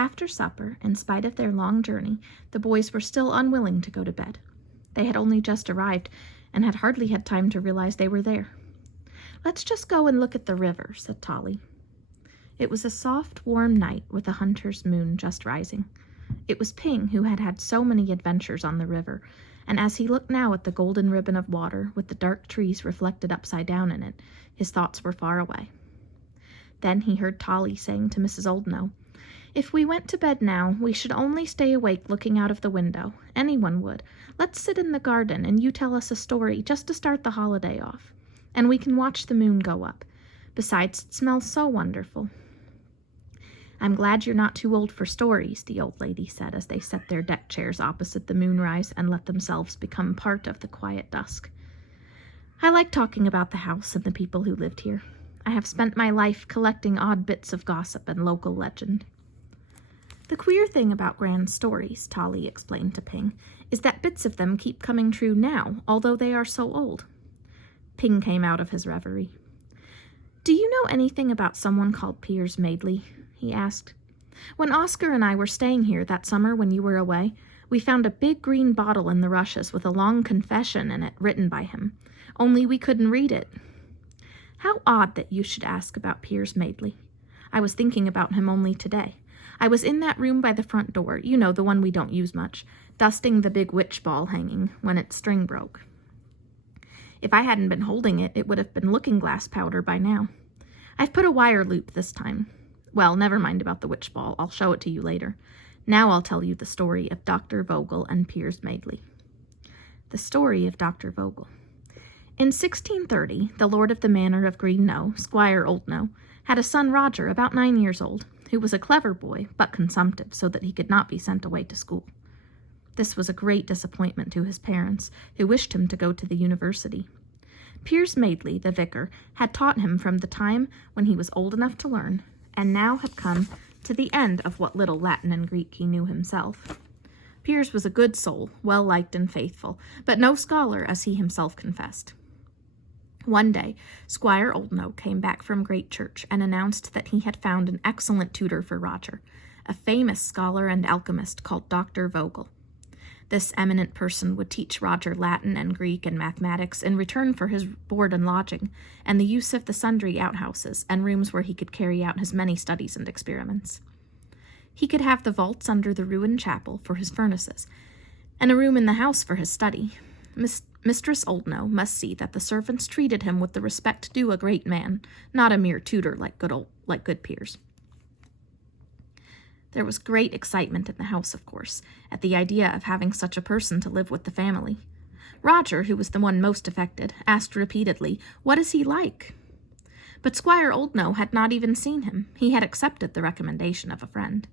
After supper, in spite of their long journey, the boys were still unwilling to go to bed. They had only just arrived and had hardly had time to realize they were there. "Let's just go and look at the river," said Tolly. It was a soft, warm night with a hunter's moon just rising. It was Ping who had had so many adventures on the river, and as he looked now at the golden ribbon of water with the dark trees reflected upside down in it, his thoughts were far away. Then he heard Tolly saying to Mrs. Oldknow, "If we went to bed now, we should only stay awake looking out of the window. Anyone would. Let's sit in the garden and you tell us a story just to start the holiday off. And we can watch the moon go up. Besides, it smells so wonderful." "I'm glad you're not too old for stories," the old lady said as they set their deck chairs opposite the moonrise and let themselves become part of the quiet dusk. "I like talking about the house and the people who lived here. I have spent my life collecting odd bits of gossip and local legend." "The queer thing about grand stories," Tolly explained to Ping, "is that bits of them keep coming true now, although they are so old." Ping came out of his reverie. "Do you know anything about someone called Piers Madeley?" he asked. "When Oscar and I were staying here that summer when you were away, we found a big green bottle in the rushes with a long confession in it written by him, only we couldn't read it." "How odd that you should ask about Piers Madeley. I was thinking about him only today. I was in that room by the front door, you know, the one we don't use much, dusting the big witch ball hanging when its string broke. If I hadn't been holding it, it would have been looking-glass powder by now. I've put a wire loop this time. Well, never mind about the witch ball. I'll show it to you later. Now I'll tell you the story of Dr. Vogel and Piers Madeley." The story of Dr. Vogel. In 1630, the lord of the manor of Green Knowe, Squire Oldknow, had a son Roger, about 9 years old, who was a clever boy, but consumptive, so that he could not be sent away to school. This was a great disappointment to his parents, who wished him to go to the university. Piers Madeley, the vicar, had taught him from the time when he was old enough to learn, and now had come to the end of what little Latin and Greek he knew himself. Piers was a good soul, well-liked and faithful, but no scholar, as he himself confessed. One day, Squire Oldknow came back from great church and announced that he had found an excellent tutor for Roger, a famous scholar and alchemist called Dr. Vogel. This eminent person would teach Roger Latin and Greek and mathematics in return for his board and lodging, and the use of the sundry outhouses and rooms where he could carry out his many studies and experiments. He could have the vaults under the ruined chapel for his furnaces, and a room in the house for his study. Mistress Oldknow must see that the servants treated him with the respect due a great man, not a mere tutor like good Piers. There was great excitement in the house, of course, at the idea of having such a person to live with the family. Roger, who was the one most affected, asked repeatedly, "What is he like?" But Squire Oldknow had not even seen him. He had accepted the recommendation of a friend.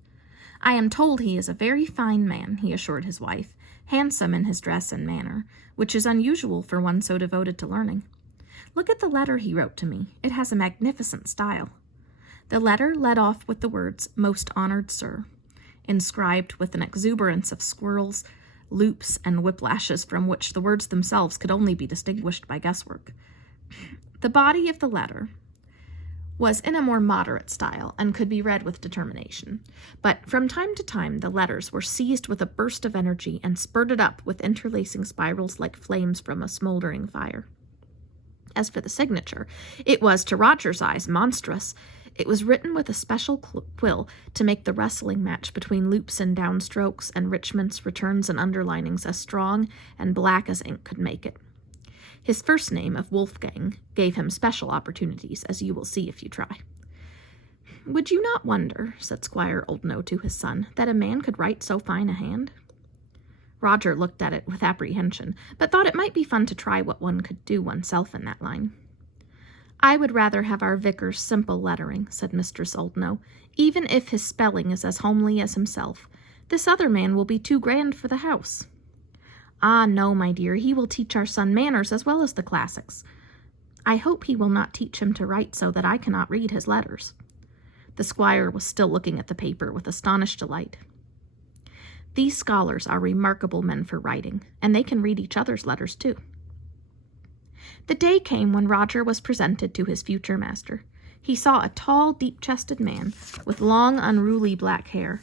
"I am told he is a very fine man," he assured his wife, "handsome in his dress and manner, which is unusual for one so devoted to learning. Look at the letter he wrote to me. It has a magnificent style." The letter led off with the words, "Most honored sir," inscribed with an exuberance of squirrels, loops, and whiplashes from which the words themselves could only be distinguished by guesswork. The body of the letter was in a more moderate style and could be read with determination, but from time to time the letters were seized with a burst of energy and spurted up with interlacing spirals like flames from a smoldering fire. As for the signature, it was, to Roger's eyes, monstrous. It was written with a special quill to make the wrestling match between loops and downstrokes, and enrichments, returns, and underlinings as strong and black as ink could make it. His first name of Wolfgang gave him special opportunities, as you will see if you try. "Would you not wonder," said Squire Oldknow to his son, "that a man could write so fine a hand?" Roger looked at it with apprehension, but thought it might be fun to try what one could do oneself in that line. "I would rather have our vicar's simple lettering," said Mistress Oldknow, "even if his spelling is as homely as himself. This other man will be too grand for the house." "Ah, no, my dear, he will teach our son manners as well as the classics." "I hope he will not teach him to write so that I cannot read his letters." The squire was still looking at the paper with astonished delight. "These scholars are remarkable men for writing, and they can read each other's letters too." The day came when Roger was presented to his future master. He saw a tall, deep-chested man with long, unruly black hair,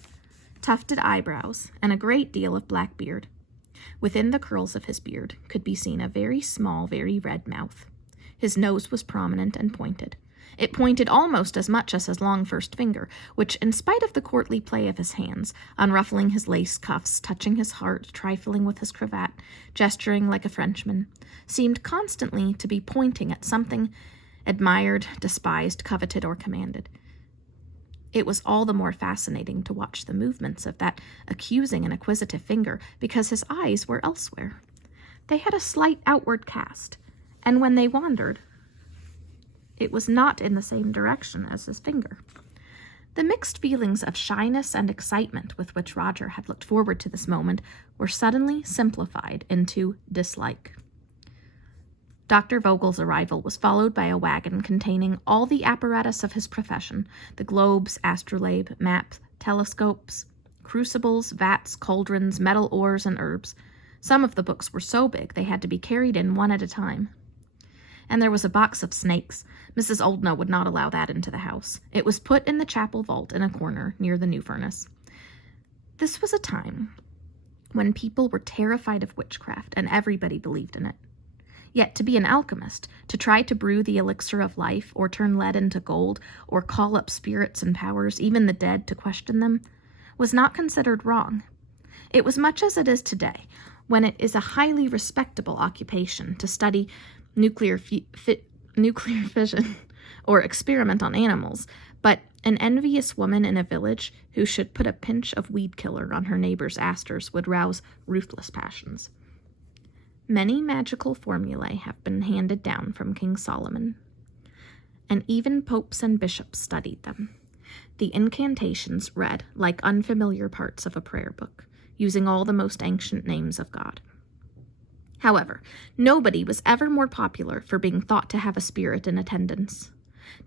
tufted eyebrows, and a great deal of black beard. Within the curls of his beard could be seen a very small, very red mouth. His nose was prominent and pointed. It pointed almost as much as his long first finger, which, in spite of the courtly play of his hands, unruffling his lace cuffs, touching his heart, trifling with his cravat, gesturing like a Frenchman, seemed constantly to be pointing at something admired, despised, coveted, or commanded. It was all the more fascinating to watch the movements of that accusing and acquisitive finger because his eyes were elsewhere. They had a slight outward cast, and when they wandered, it was not in the same direction as his finger. The mixed feelings of shyness and excitement with which Roger had looked forward to this moment were suddenly simplified into dislike. Dr. Vogel's arrival was followed by a wagon containing all the apparatus of his profession, the globes, astrolabe, maps, telescopes, crucibles, vats, cauldrons, metal ores, and herbs. Some of the books were so big they had to be carried in one at a time. And there was a box of snakes. Mrs. Oldknow would not allow that into the house. It was put in the chapel vault in a corner near the new furnace. This was a time when people were terrified of witchcraft, and everybody believed in it. Yet to be an alchemist, to try to brew the elixir of life, or turn lead into gold, or call up spirits and powers, even the dead, to question them, was not considered wrong. It was much as it is today, when it is a highly respectable occupation to study nuclear fission or experiment on animals, but an envious woman in a village who should put a pinch of weed killer on her neighbor's asters would rouse ruthless passions. Many magical formulae have been handed down from King Solomon, and even popes and bishops studied them. The incantations read like unfamiliar parts of a prayer book, using all the most ancient names of God. However, nobody was ever more popular for being thought to have a spirit in attendance.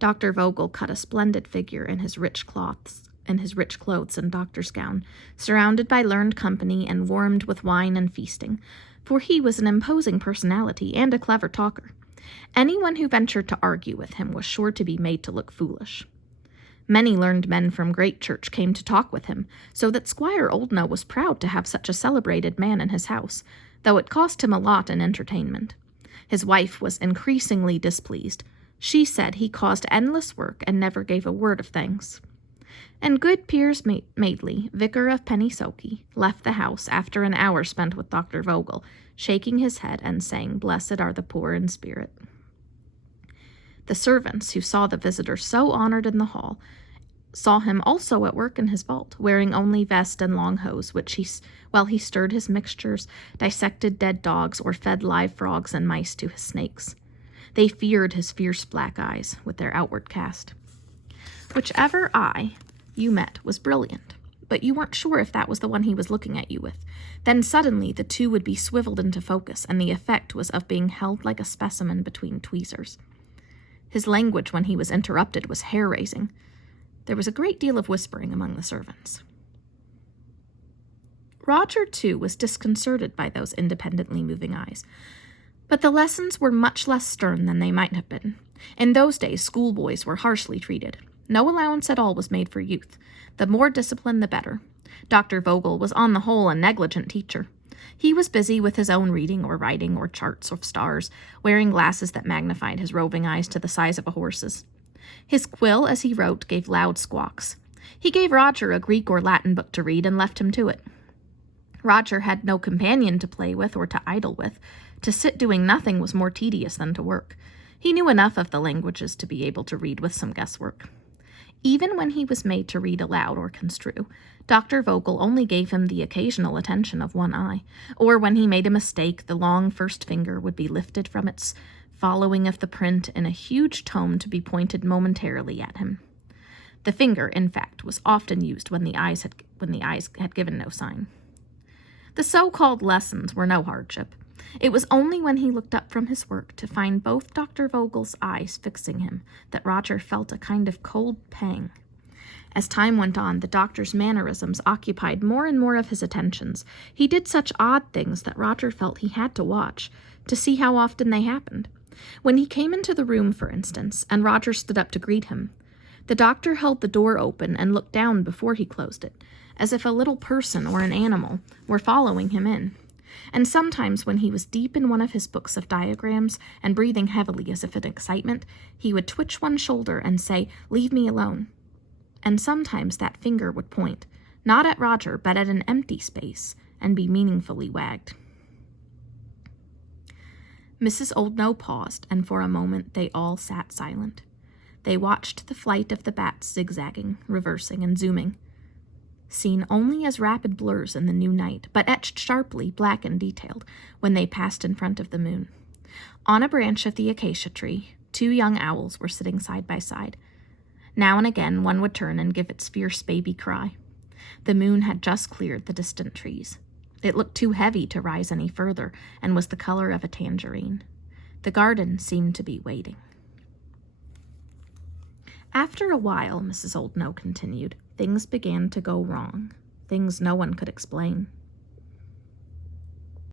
Dr. Vogel cut a splendid figure in his rich clothes and doctor's gown, surrounded by learned company and warmed with wine and feasting, for he was an imposing personality and a clever talker. Anyone who ventured to argue with him was sure to be made to look foolish. Many learned men from Great Church came to talk with him, so that Squire Oldknow was proud to have such a celebrated man in his house, though it cost him a lot in entertainment. His wife was increasingly displeased. She said he caused endless work and never gave a word of thanks. And good Piers Madeley, vicar of Pennysoke, left the house after an hour spent with Dr. Vogel, shaking his head and saying, "Blessed are the poor in spirit." The servants, who saw the visitor so honored in the hall, saw him also at work in his vault, wearing only vest and long hose, while he stirred his mixtures, dissected dead dogs, or fed live frogs and mice to his snakes. They feared his fierce black eyes, with their outward cast. Whichever eye you met was brilliant, but you weren't sure if that was the one he was looking at you with. Then suddenly the two would be swiveled into focus, and the effect was of being held like a specimen between tweezers. His language, when he was interrupted, was hair-raising. There was a great deal of whispering among the servants. Roger, too, was disconcerted by those independently moving eyes. But the lessons were much less stern than they might have been. In those days, schoolboys were harshly treated. No allowance at all was made for youth. The more discipline, the better. Dr. Vogel was on the whole a negligent teacher. He was busy with his own reading or writing or charts of stars, wearing glasses that magnified his roving eyes to the size of a horse's. His quill, as he wrote, gave loud squawks. He gave Roger a Greek or Latin book to read and left him to it. Roger had no companion to play with or to idle with. To sit doing nothing was more tedious than to work. He knew enough of the languages to be able to read with some guesswork. Even when he was made to read aloud or construe, Dr. Vogel only gave him the occasional attention of one eye, or when he made a mistake, the long first finger would be lifted from its following of the print in a huge tome to be pointed momentarily at him. The finger, in fact, was often used when the eyes had given no sign. The so-called lessons were no hardship. It was only when he looked up from his work to find both Dr. Vogel's eyes fixing him that Roger felt a kind of cold pang. As time went on, the doctor's mannerisms occupied more and more of his attentions. He did such odd things that Roger felt he had to watch, to see how often they happened. When he came into the room, for instance, and Roger stood up to greet him, The doctor held the door open and looked down before he closed it, as if a little person or an animal were following him in. And sometimes when he was deep in one of his books of diagrams and breathing heavily as if in excitement, he would twitch one shoulder and say, "Leave me alone." And sometimes that finger would point, not at Roger, but at an empty space, and be meaningfully wagged. Mrs. Oldknow paused, and for a moment they all sat silent. They watched the flight of the bats zigzagging, reversing, and zooming, seen only as rapid blurs in the new night, but etched sharply, black and detailed, when they passed in front of the moon. On a branch of the acacia tree, 2 young owls were sitting side by side. Now and again one would turn and give its fierce baby cry. The moon had just cleared the distant trees. It looked too heavy to rise any further, and was the color of a tangerine. The garden seemed to be waiting. After a while, Mrs. Oldknow continued, things began to go wrong, things no one could explain.